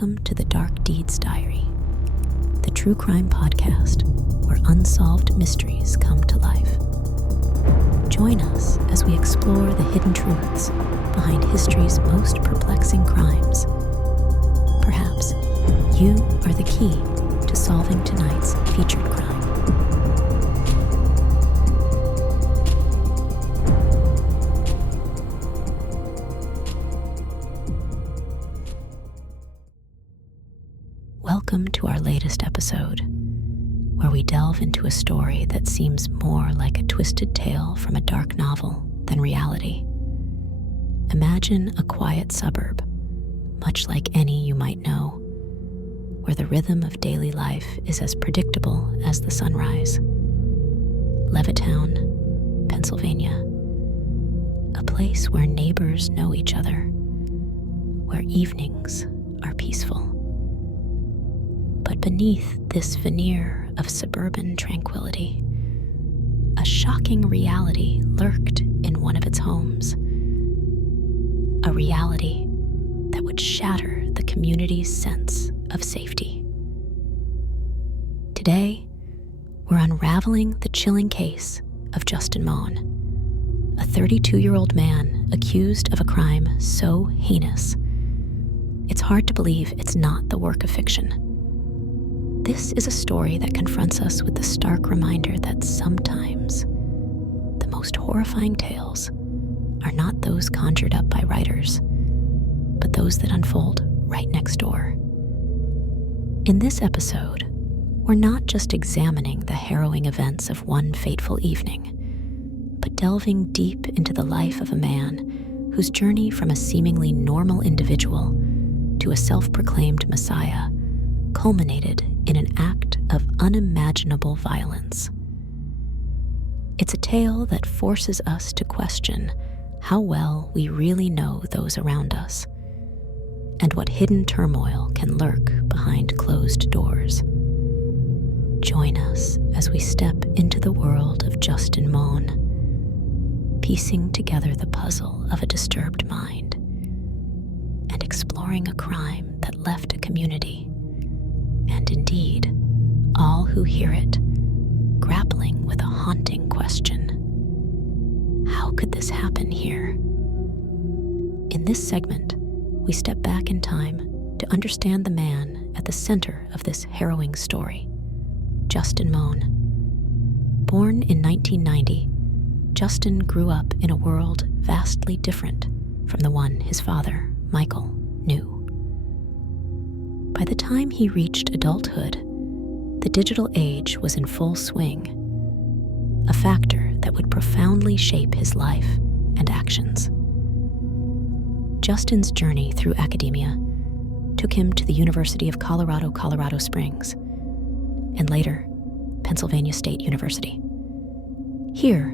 Welcome to the Dark Deeds Diary, the true crime podcast where unsolved mysteries come to life. Join us as we explore the hidden truths behind history's most perplexing crimes. Perhaps you are the key to solving tonight's featured crime. Welcome to our latest episode, where we delve into a story that seems more like a twisted tale from a dark novel than reality. Imagine a quiet suburb, much like any you might know, where the rhythm of daily life is as predictable as the sunrise. Levittown, Pennsylvania. A place where neighbors know each other, where evenings are peaceful. But beneath this veneer of suburban tranquility, a shocking reality lurked in one of its homes. A reality that would shatter the community's sense of safety. Today, we're unraveling the chilling case of Justin Mohn, a 32-year-old man accused of a crime so heinous, it's hard to believe it's not the work of fiction. This is a story that confronts us with the stark reminder that sometimes the most horrifying tales are not those conjured up by writers, but those that unfold right next door. In this episode, we're not just examining the harrowing events of one fateful evening, but delving deep into the life of a man whose journey from a seemingly normal individual to a self-proclaimed messiah culminated in an act of unimaginable violence. It's a tale that forces us to question how well we really know those around us, and what hidden turmoil can lurk behind closed doors. Join us as we step into the world of Justin Mohn, piecing together the puzzle of a disturbed mind, and exploring a crime that left a community, and indeed, all who hear it, grappling with a haunting question. How could this happen here? In this segment, we step back in time to understand the man at the center of this harrowing story, Justin Mohn. Born in 1990, Justin grew up in a world vastly different from the one his father, Michael, knew. By the time he reached adulthood, the digital age was in full swing, a factor that would profoundly shape his life and actions. Justin's journey through academia took him to the University of Colorado, Colorado Springs, and later, Pennsylvania State University. Here,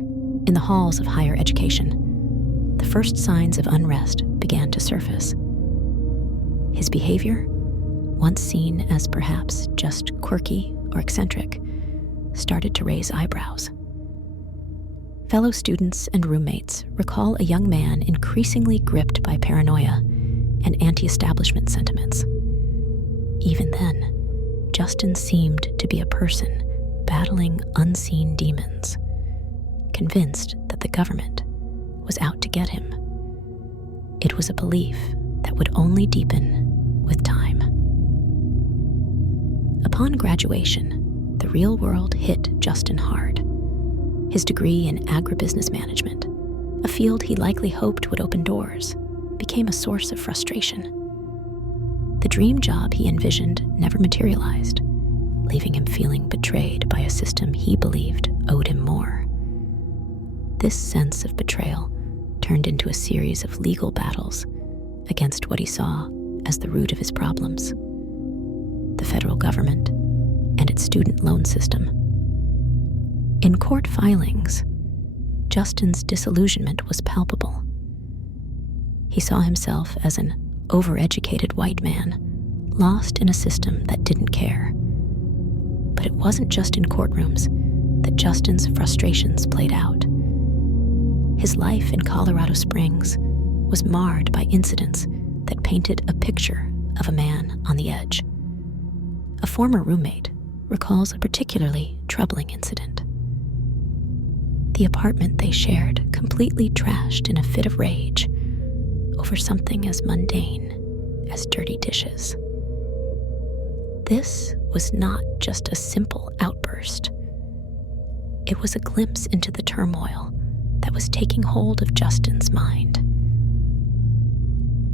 in the halls of higher education, the first signs of unrest began to surface. His behavior, once seen as perhaps just quirky or eccentric, started to raise eyebrows. Fellow students and roommates recall a young man increasingly gripped by paranoia and anti-establishment sentiments. Even then, Justin seemed to be a person battling unseen demons, convinced that the government was out to get him. It was a belief that would only deepen with time. Upon graduation, the real world hit Justin hard. His degree in agribusiness management, a field he likely hoped would open doors, became a source of frustration. The dream job he envisioned never materialized, leaving him feeling betrayed by a system he believed owed him more. This sense of betrayal turned into a series of legal battles against what he saw as the root of his problems: the federal government and its student loan system. In court filings, Justin's disillusionment was palpable. He saw himself as an overeducated white man, lost in a system that didn't care. But it wasn't just in courtrooms that Justin's frustrations played out. His life in Colorado Springs was marred by incidents that painted a picture of a man on the edge. A former roommate recalls a particularly troubling incident. The apartment they shared completely trashed in a fit of rage over something as mundane as dirty dishes. This was not just a simple outburst. It was a glimpse into the turmoil that was taking hold of Justin's mind.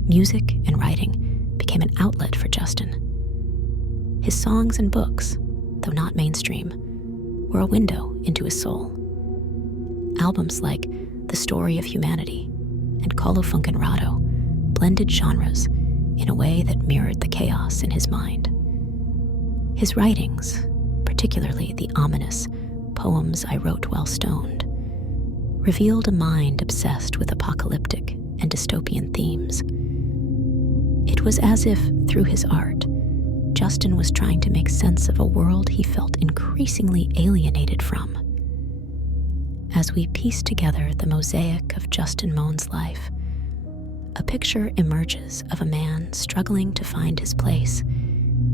Music and writing became an outlet for Justin. His songs and books, though not mainstream, were a window into his soul. Albums like The Story of Humanity and Colofunkenrado blended genres in a way that mirrored the chaos in his mind. His writings, particularly the ominous Poems I Wrote While Stoned, revealed a mind obsessed with apocalyptic and dystopian themes. It was as if, through his art, Justin was trying to make sense of a world he felt increasingly alienated from. As we piece together the mosaic of Justin Mohn's life, a picture emerges of a man struggling to find his place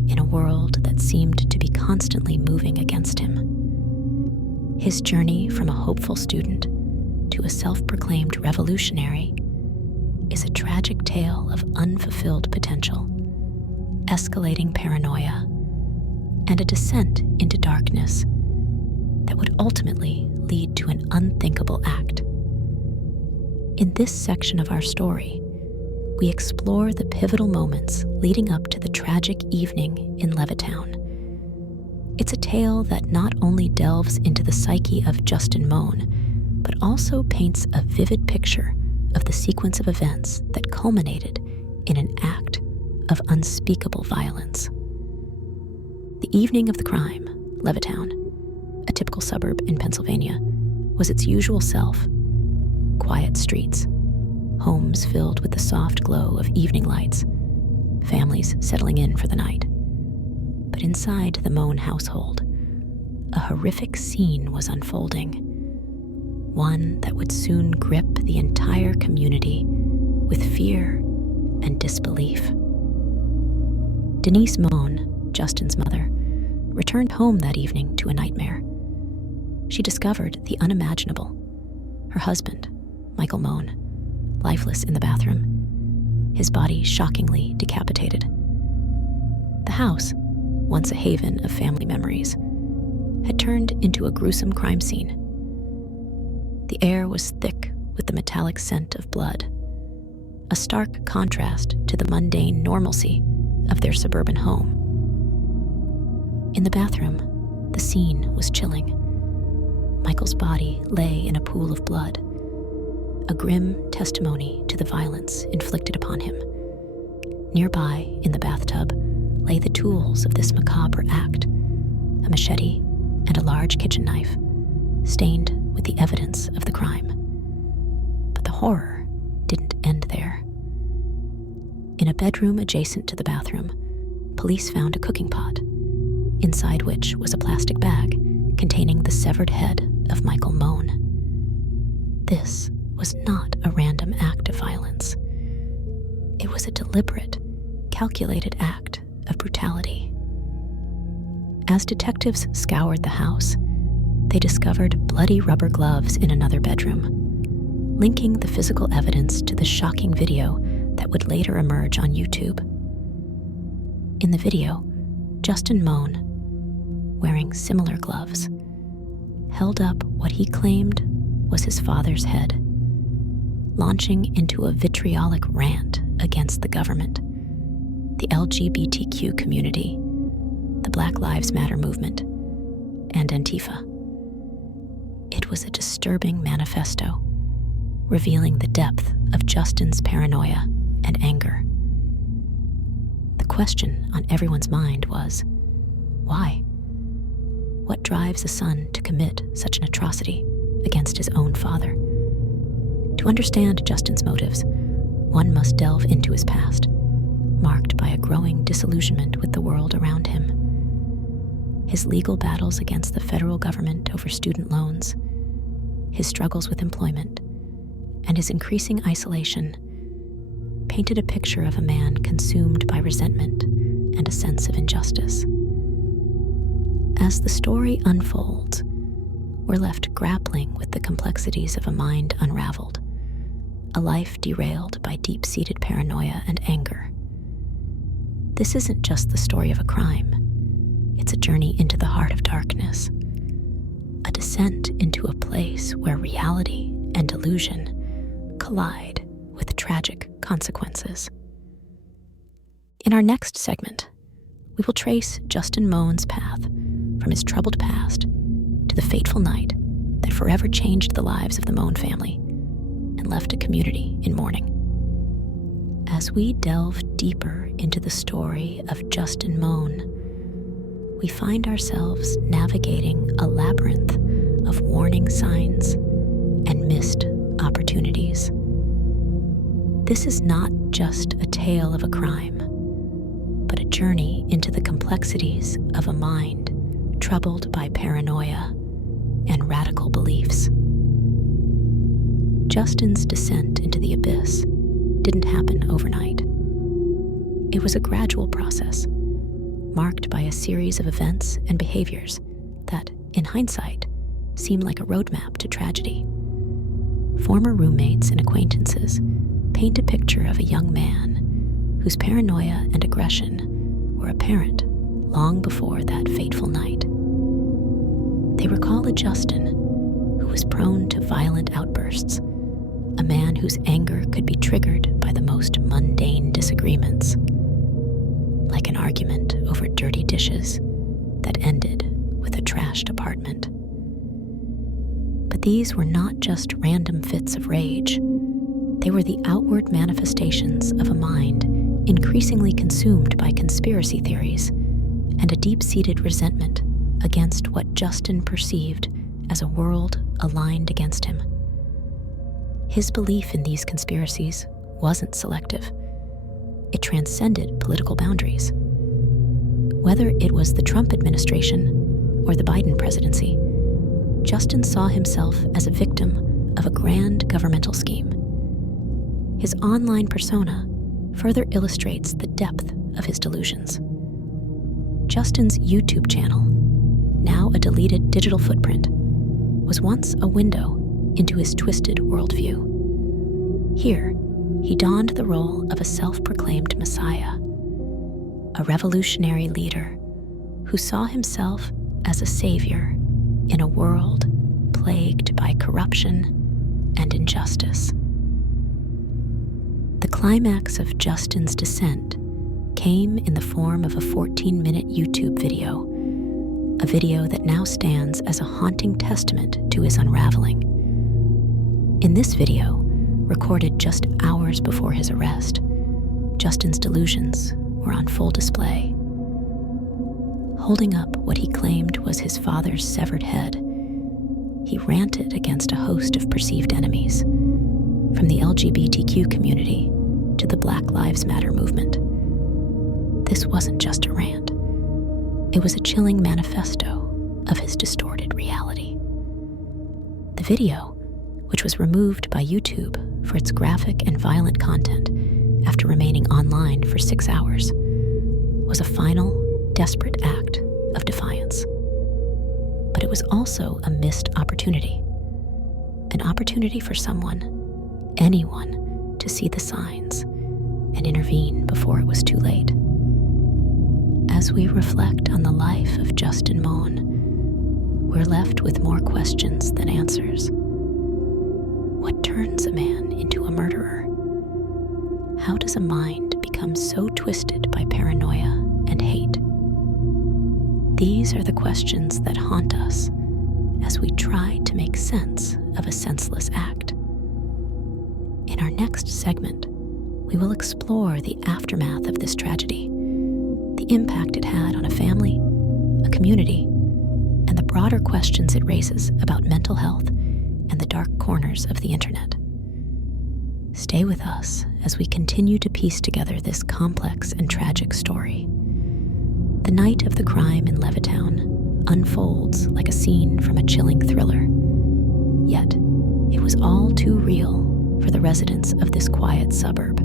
in a world that seemed to be constantly moving against him. His journey from a hopeful student to a self-proclaimed revolutionary is a tragic tale of unfulfilled potential, escalating paranoia, and a descent into darkness that would ultimately lead to an unthinkable act. In this section of our story, we explore the pivotal moments leading up to the tragic evening in Levittown. It's a tale that not only delves into the psyche of Justin Mohn, but also paints a vivid picture of the sequence of events that culminated in an act of unspeakable violence. The evening of the crime, Levittown, a typical suburb in Pennsylvania, was its usual self. Quiet streets, homes filled with the soft glow of evening lights, families settling in for the night. But inside the Mohn household, a horrific scene was unfolding, one that would soon grip the entire community with fear and disbelief. Denise Mohn, Justin's mother, returned home that evening to a nightmare. She discovered the unimaginable. Her husband, Michael Mohn, lifeless in the bathroom, his body shockingly decapitated. The house, once a haven of family memories, had turned into a gruesome crime scene. The air was thick with the metallic scent of blood, a stark contrast to the mundane normalcy of their suburban home. In the bathroom, the scene was chilling. Michael's body lay in a pool of blood, a grim testimony to the violence inflicted upon him. Nearby, in the bathtub, lay the tools of this macabre act, a machete and a large kitchen knife, stained with the evidence of the crime. But the horror didn't end there. In a bedroom adjacent to the bathroom, police found a cooking pot, inside which was a plastic bag containing the severed head of Michael Mohn. This was not a random act of violence. It was a deliberate, calculated act of brutality. As detectives scoured the house, they discovered bloody rubber gloves in another bedroom, linking the physical evidence to the shocking video that would later emerge on YouTube. In the video, Justin Mohn, wearing similar gloves, held up what he claimed was his father's head, launching into a vitriolic rant against the government, the LGBTQ community, the Black Lives Matter movement, and Antifa. It was a disturbing manifesto, revealing the depth of Justin's paranoia and anger. The question on everyone's mind was, why? What drives a son to commit such an atrocity against his own father? To understand Justin's motives, one must delve into his past, marked by a growing disillusionment with the world around him. His legal battles against the federal government over student loans, his struggles with employment, and his increasing isolation painted a picture of a man consumed by resentment and a sense of injustice. As the story unfolds, we're left grappling with the complexities of a mind unraveled, a life derailed by deep-seated paranoia and anger. This isn't just the story of a crime. It's a journey into the heart of darkness, a descent into a place where reality and delusion collide with tragic consequences. In our next segment, we will trace Justin Mohn's path from his troubled past to the fateful night that forever changed the lives of the Mohn family and left a community in mourning. As we delve deeper into the story of Justin Mohn, we find ourselves navigating a labyrinth of warning signs and missed opportunities. This is not just a tale of a crime, but a journey into the complexities of a mind troubled by paranoia and radical beliefs. Justin's descent into the abyss didn't happen overnight. It was a gradual process, marked by a series of events and behaviors that, in hindsight, seem like a roadmap to tragedy. Former roommates and acquaintances paint a picture of a young man whose paranoia and aggression were apparent long before that fateful night. They recall a Justin who was prone to violent outbursts, a man whose anger could be triggered by the most mundane disagreements, like an argument over dirty dishes that ended with a trashed apartment. But these were not just random fits of rage. They were the outward manifestations of a mind increasingly consumed by conspiracy theories and a deep-seated resentment against what Justin perceived as a world aligned against him. His belief in these conspiracies wasn't selective. It transcended political boundaries. Whether it was the Trump administration or the Biden presidency, Justin saw himself as a victim of a grand governmental scheme. His online persona further illustrates the depth of his delusions. Justin's YouTube channel, now a deleted digital footprint, was once a window into his twisted worldview. Here, he donned the role of a self-proclaimed messiah, a revolutionary leader who saw himself as a savior in a world plagued by corruption and injustice. The climax of Justin's descent came in the form of a 14-minute YouTube video, a video that now stands as a haunting testament to his unraveling. In this video, recorded just hours before his arrest, Justin's delusions were on full display. Holding up what he claimed was his father's severed head, he ranted against a host of perceived enemies, from the LGBTQ community to the Black Lives Matter movement. This wasn't just a rant. It was a chilling manifesto of his distorted reality. The video, which was removed by YouTube for its graphic and violent content after remaining online for 6 hours, was a final, desperate act of defiance. But it was also a missed opportunity. An opportunity for someone, anyone, to see the signs and intervene before it was too late. As we reflect on the life of Justin Mohn, we're left with more questions than answers. What turns a man into a murderer? How does a mind become so twisted by paranoia and hate? These are the questions that haunt us as we try to make sense of a senseless act. In our next segment, we will explore the aftermath of this tragedy, the impact it had on a family, a community, and the broader questions it raises about mental health and the dark corners of the internet. Stay with us as we continue to piece together this complex and tragic story. The night of the crime in Levittown unfolds like a scene from a chilling thriller. Yet, it was all too real for the residents of this quiet suburb.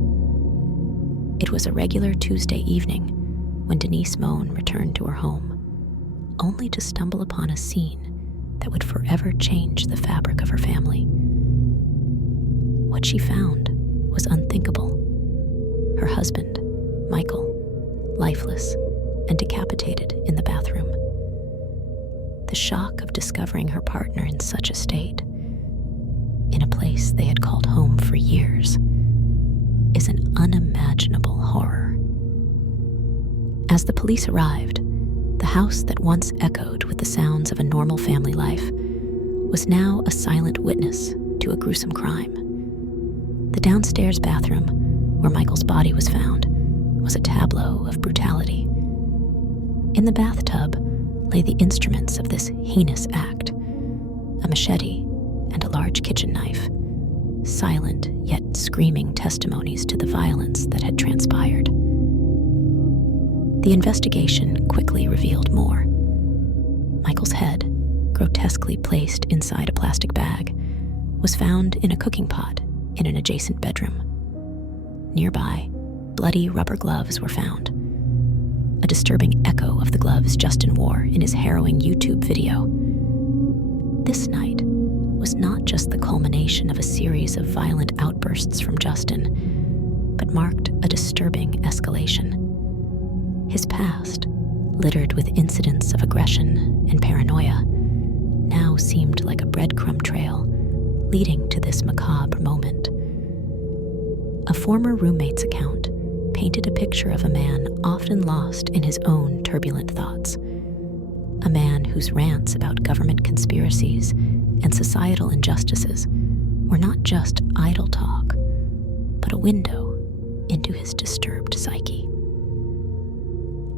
It was a regular Tuesday evening when Denise Mohn returned to her home, only to stumble upon a scene that would forever change the fabric of her family. What she found was unthinkable. Her husband, Michael, lifeless and decapitated in the bathroom. The shock of discovering her partner in such a state, in a place they had called home for years, is an unimaginable horror. As the police arrived, the house that once echoed with the sounds of a normal family life was now a silent witness to a gruesome crime. The downstairs bathroom, where Michael's body was found, was a tableau of brutality. In the bathtub lay the instruments of this heinous act: a machete and a large kitchen knife, silent yet screaming testimonies to the violence that had transpired. The investigation quickly revealed more. Michael's head, grotesquely placed inside a plastic bag, was found in a cooking pot in an adjacent bedroom. Nearby, bloody rubber gloves were found, a disturbing echo of the gloves Justin wore in his harrowing YouTube video. This night was not just the culmination of a series of violent outbursts from Justin, but marked a disturbing escalation. His past, littered with incidents of aggression and paranoia, now seemed like a breadcrumb trail leading to this macabre moment. A former roommate's account painted a picture of a man often lost in his own turbulent thoughts, a man whose rants about government conspiracies and societal injustices were not just idle talk, but a window into his disturbed psyche.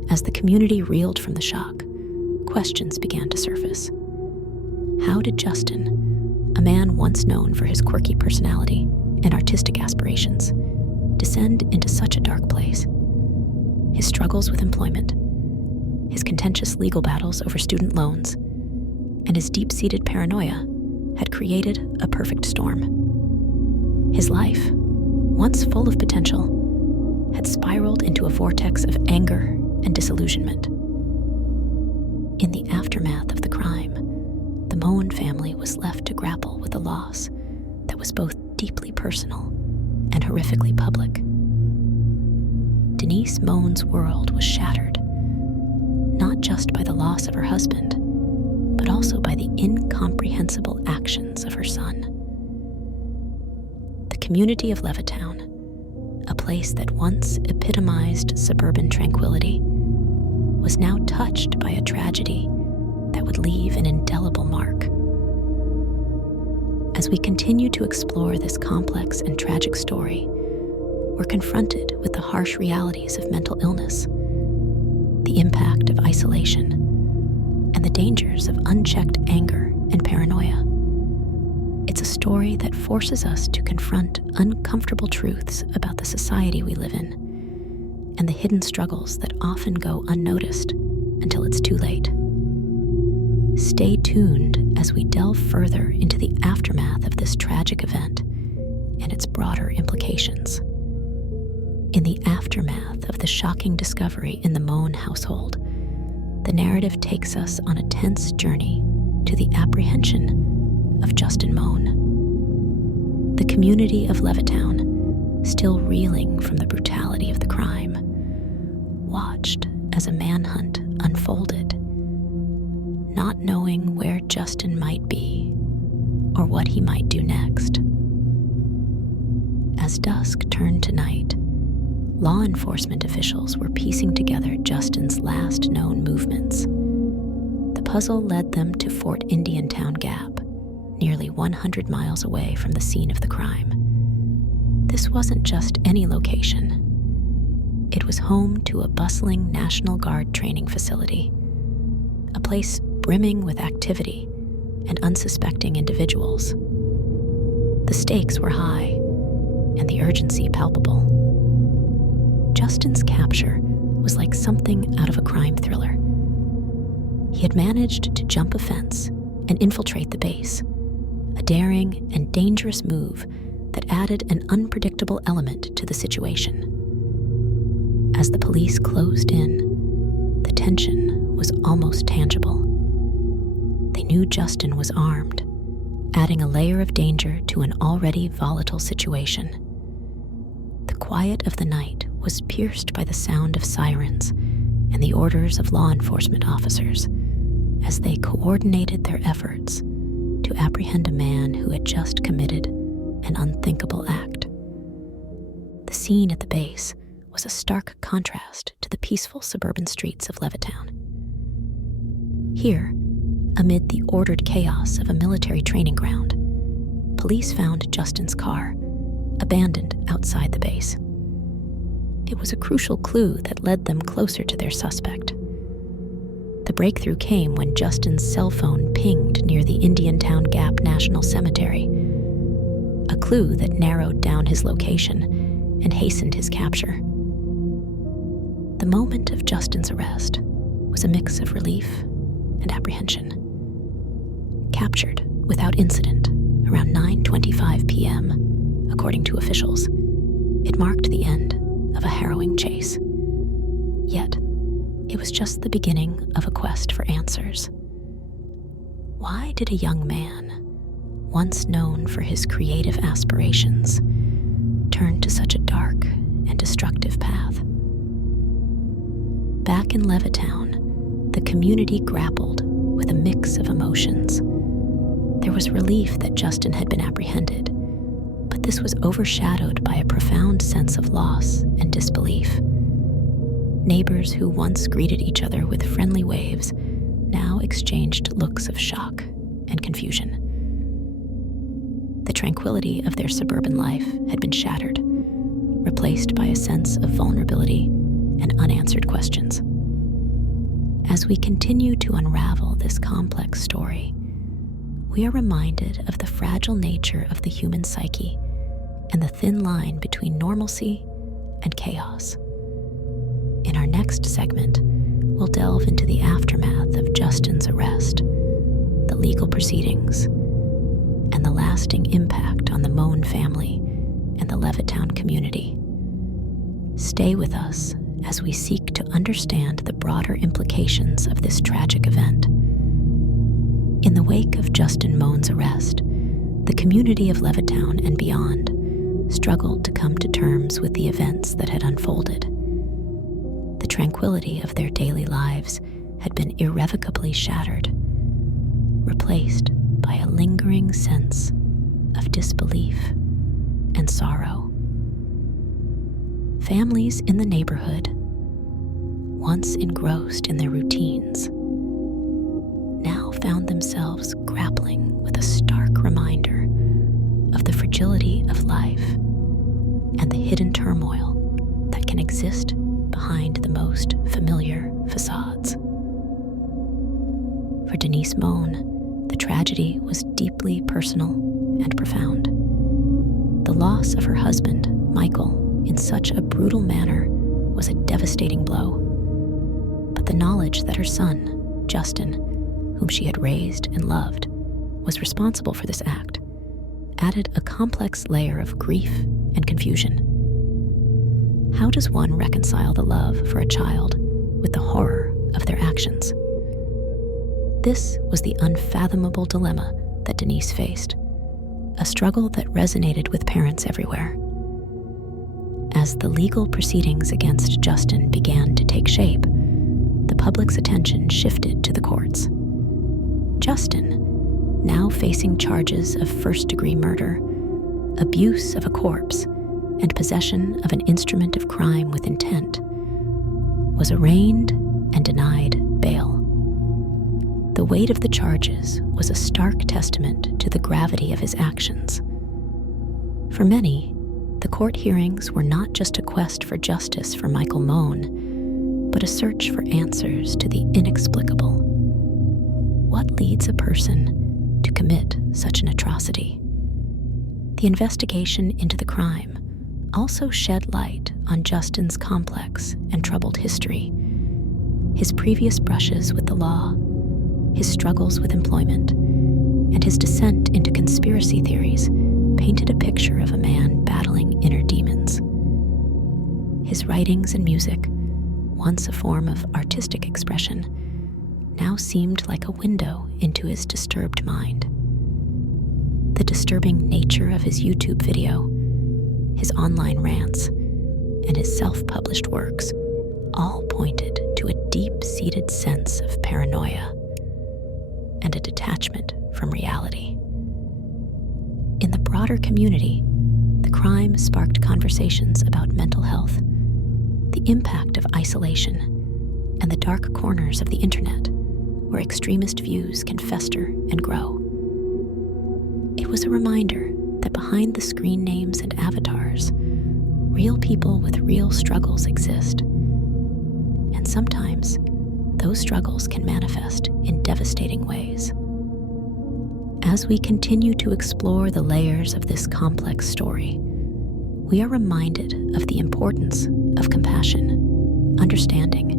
As the community reeled from the shock, questions began to surface. How did Justin, a man once known for his quirky personality and artistic aspirations, descend into such a dark place? His struggles with employment, his contentious legal battles over student loans, and his deep-seated paranoia had created a perfect storm. His life, once full of potential, had spiraled into a vortex of anger and disillusionment. In the aftermath of the crime, the Mohn family was left to grapple with a loss that was both deeply personal and horrifically public. Denise Mohn's world was shattered, not just by the loss of her husband, but also by the incomprehensible actions of her son. The community of Levittown, a place that once epitomized suburban tranquility, was now touched by a tragedy that would leave an indelible mark. As we continue to explore this complex and tragic story, we're confronted with the harsh realities of mental illness, the impact of isolation, and the dangers of unchecked anger and paranoia. It's a story that forces us to confront uncomfortable truths about the society we live in and the hidden struggles that often go unnoticed until it's too late. Stay tuned as we delve further into the aftermath of this tragic event and its broader implications. In the aftermath of the shocking discovery in the Mohn household, the narrative takes us on a tense journey to the apprehension of Justin Mohn. The community of Levittown, still reeling from the brutality of the crime, watched as a manhunt unfolded, not knowing where Justin might be or what he might do next. As dusk turned to night, law enforcement officials were piecing together Justin's last known movements. The puzzle led them to Fort Indiantown Gap, nearly 100 miles away from the scene of the crime. This wasn't just any location. It was home to a bustling National Guard training facility, a place brimming with activity and unsuspecting individuals. The stakes were high and the urgency palpable. Justin's capture was like something out of a crime thriller. He had managed to jump a fence and infiltrate the base, a daring and dangerous move that added an unpredictable element to the situation. As the police closed in, the tension was almost tangible. They knew Justin was armed, adding a layer of danger to an already volatile situation. The quiet of the night was pierced by the sound of sirens and the orders of law enforcement officers as they coordinated their efforts to apprehend a man who had just committed an unthinkable act. The scene at the base was a stark contrast to the peaceful suburban streets of Levittown. Here, amid the ordered chaos of a military training ground, police found Justin's car, abandoned outside the base. It was a crucial clue that led them closer to their suspect. The breakthrough came when Justin's cell phone pinged near the Indiantown Gap National Cemetery, a clue that narrowed down his location and hastened his capture. The moment of Justin's arrest was a mix of relief and apprehension. Captured without incident around 9:25 p.m., according to officials, it marked the end of a harrowing chase. Yet, it was just the beginning of a quest for answers. Why did a young man, once known for his creative aspirations, turn to such a dark and destructive path? Back in Levittown, the community grappled with a mix of emotions. There was relief that Justin had been apprehended, but this was overshadowed by a profound sense of loss and disbelief. Neighbors who once greeted each other with friendly waves now exchanged looks of shock and confusion. The tranquility of their suburban life had been shattered, replaced by a sense of vulnerability and unanswered questions. As we continue to unravel this complex story, we are reminded of the fragile nature of the human psyche and the thin line between normalcy and chaos. In our next segment, we'll delve into the aftermath of Justin's arrest, the legal proceedings, and the lasting impact on the Mohn family and the Levittown community. Stay with us as we seek to understand the broader implications of this tragic event. In the wake of Justin Mohn's arrest, the community of Levittown and beyond struggled to come to terms with the events that had unfolded. The tranquility of their daily lives had been irrevocably shattered, replaced by a lingering sense of disbelief and sorrow. Families in the neighborhood, once engrossed in their routines, now found themselves grappling with a stark reminder of the fragility of life and the hidden turmoil that can exist behind the most familiar facades. For Denise Mohn, the tragedy was deeply personal and profound. The loss of her husband, Michael, in such a brutal manner was a devastating blow. But the knowledge that her son, Justin, whom she had raised and loved, was responsible for this act, added a complex layer of grief and confusion. How does one reconcile the love for a child with the horror of their actions? This was the unfathomable dilemma that Denise faced, a struggle that resonated with parents everywhere. As the legal proceedings against Justin began to take shape, the public's attention shifted to the courts. Justin, now facing charges of first-degree murder, abuse of a corpse, and possession of an instrument of crime with intent, was arraigned and denied bail. The weight of the charges was a stark testament to the gravity of his actions. For many, the court hearings were not just a quest for justice for Michael Mohn, but a search for answers to the inexplicable. What leads a person to commit such an atrocity? The investigation into the crime also shed light on Justin's complex and troubled history. His previous brushes with the law, his struggles with employment, and his descent into conspiracy theories painted a picture of a man battling inner demons. His writings and music, once a form of artistic expression, now seemed like a window into his disturbed mind. The disturbing nature of his YouTube video, his online rants, and his self-published works all pointed to a deep-seated sense of paranoia and a detachment from reality. In the broader community, the crime sparked conversations about mental health, the impact of isolation, and the dark corners of the internet where extremist views can fester and grow. It was a reminder that behind the screen names and avatars, real people with real struggles exist. And sometimes, those struggles can manifest in devastating ways. As we continue to explore the layers of this complex story, we are reminded of the importance of compassion, understanding,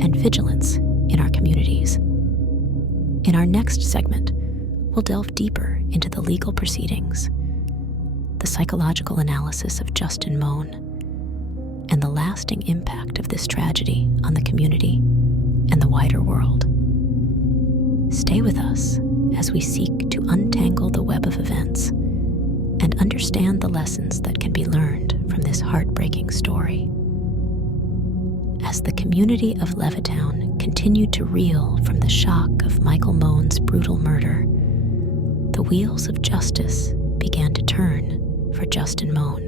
and vigilance in our communities. In our next segment, we'll delve deeper into the legal proceedings, the psychological analysis of Justin Mohn, and the lasting impact of this tragedy on the community and the wider world. Stay with us as we seek to untangle the web of events and understand the lessons that can be learned from this heartbreaking story. As the community of Levittown continued to reel from the shock of Michael Mohns' brutal murder, the wheels of justice began to turn for Justin Mohn.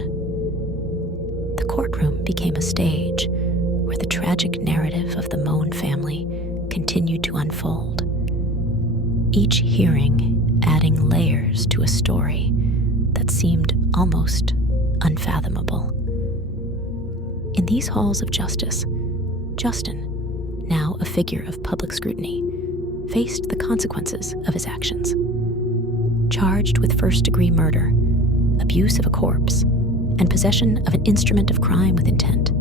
The courtroom became a stage where the tragic narrative of the Mohn family continued to unfold, each hearing adding layers to a story that seemed almost unfathomable. In these halls of justice, Justin, now a figure of public scrutiny, faced the consequences of his actions. Charged with first-degree murder, abuse of a corpse, and possession of an instrument of crime with intent,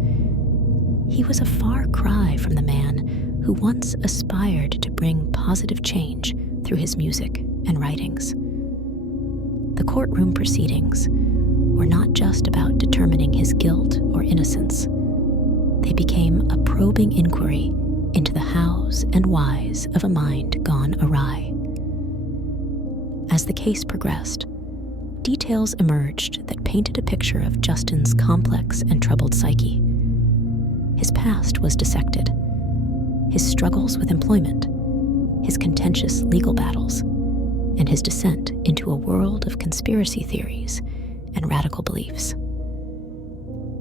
he was a far cry from the man who once aspired to bring positive change through his music and writings. The courtroom proceedings were not just about determining his guilt or innocence. They became a probing inquiry into the hows and whys of a mind gone awry. As the case progressed, details emerged that painted a picture of Justin's complex and troubled psyche. His past was dissected, his struggles with employment, his contentious legal battles, and his descent into a world of conspiracy theories and radical beliefs.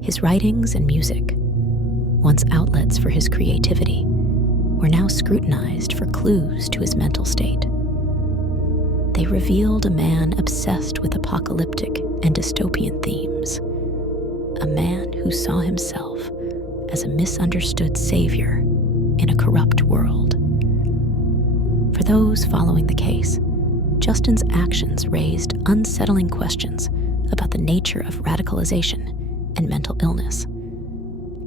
His writings and music, once outlets for his creativity, were now scrutinized for clues to his mental state. They revealed a man obsessed with apocalyptic and dystopian themes, a man who saw himself as a misunderstood savior in a corrupt world. For those following the case, Justin's actions raised unsettling questions about the nature of radicalization and mental illness.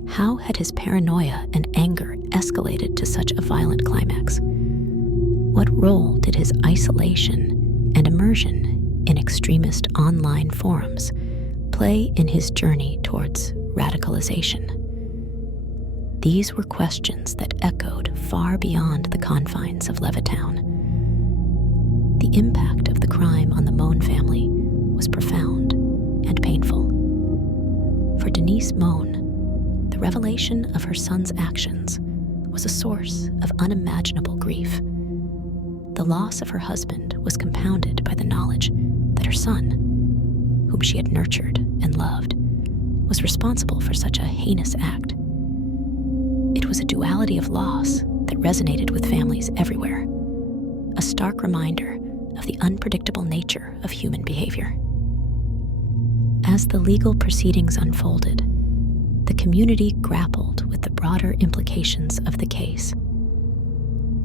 How had his paranoia and anger escalated to such a violent climax? What role did his isolation and immersion in extremist online forums play in his journey towards radicalization? These were questions that echoed far beyond the confines of Levittown. The impact of the crime on the Mohn family was profound and painful. For Denise Mohn, the revelation of her son's actions was a source of unimaginable grief. The loss of her husband was compounded by the knowledge that her son, whom she had nurtured and loved, was responsible for such a heinous act. It was a duality of loss that resonated with families everywhere, a stark reminder of the unpredictable nature of human behavior. As the legal proceedings unfolded, the community grappled with the broader implications of the case.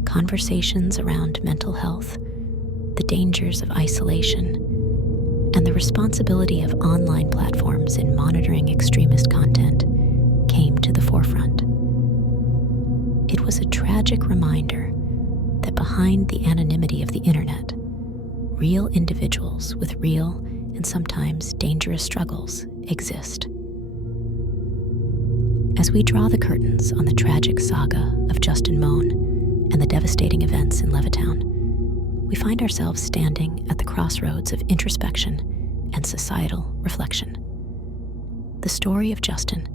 Conversations around mental health, the dangers of isolation, and the responsibility of online platforms in monitoring extremist content came to the forefront. It was a tragic reminder that behind the anonymity of the internet, real individuals with real and sometimes dangerous struggles exist. As we draw the curtains on the tragic saga of Justin Mohn and the devastating events in Levittown, we find ourselves standing at the crossroads of introspection and societal reflection. The story of Justin,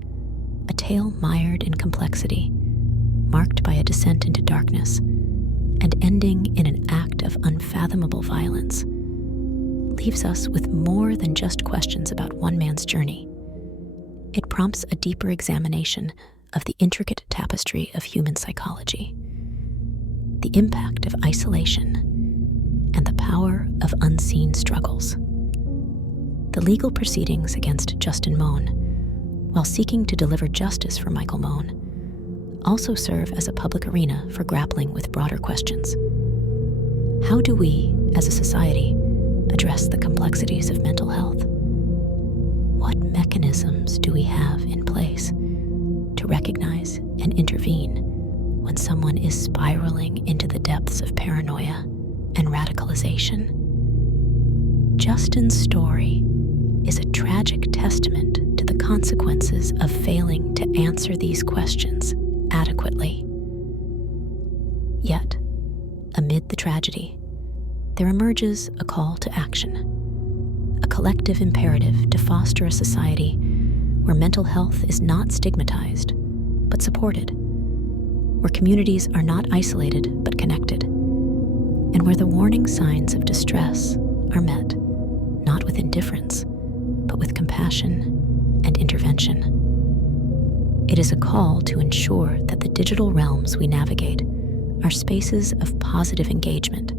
a tale mired in complexity, marked by a descent into darkness, and ending in an act of unfathomable violence, leaves us with more than just questions about one man's journey. It prompts a deeper examination of the intricate tapestry of human psychology, the impact of isolation, and the power of unseen struggles. The legal proceedings against Justin Mohn, while seeking to deliver justice for Michael Mohn, also serve as a public arena for grappling with broader questions. How do we, as a society, address the complexities of mental health? What mechanisms do we have in place to recognize and intervene when someone is spiraling into the depths of paranoia and radicalization? Justin's story is a tragic testament to the consequences of failing to answer these questions adequately. Yet, amid the tragedy, there emerges a call to action, a collective imperative to foster a society where mental health is not stigmatized, but supported, where communities are not isolated, but connected, and where the warning signs of distress are met, not with indifference, but with compassion and intervention. It is a call to ensure that the digital realms we navigate are spaces of positive engagement,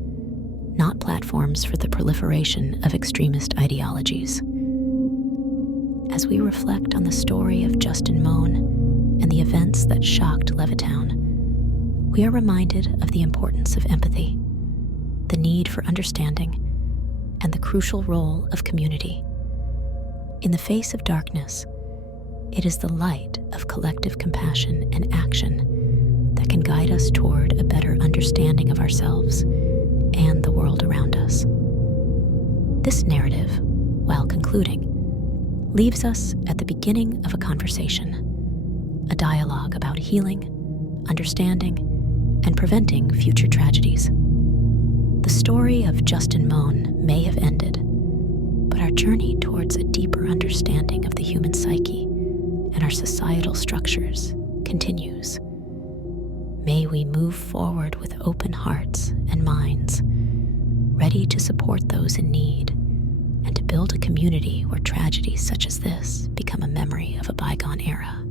not platforms for the proliferation of extremist ideologies. As we reflect on the story of Justin Mohn and the events that shocked Levittown, we are reminded of the importance of empathy, the need for understanding, and the crucial role of community. In the face of darkness, it is the light of collective compassion and action that can guide us toward a better understanding of ourselves and the world around us. This narrative, while concluding, leaves us at the beginning of a conversation, a dialogue about healing, understanding, and preventing future tragedies. The story of Justin Mohn may have ended, but our journey towards a deeper understanding of the human psyche and our societal structures continues. May we move forward with open hearts and minds, ready to support those in need and to build a community where tragedies such as this become a memory of a bygone era.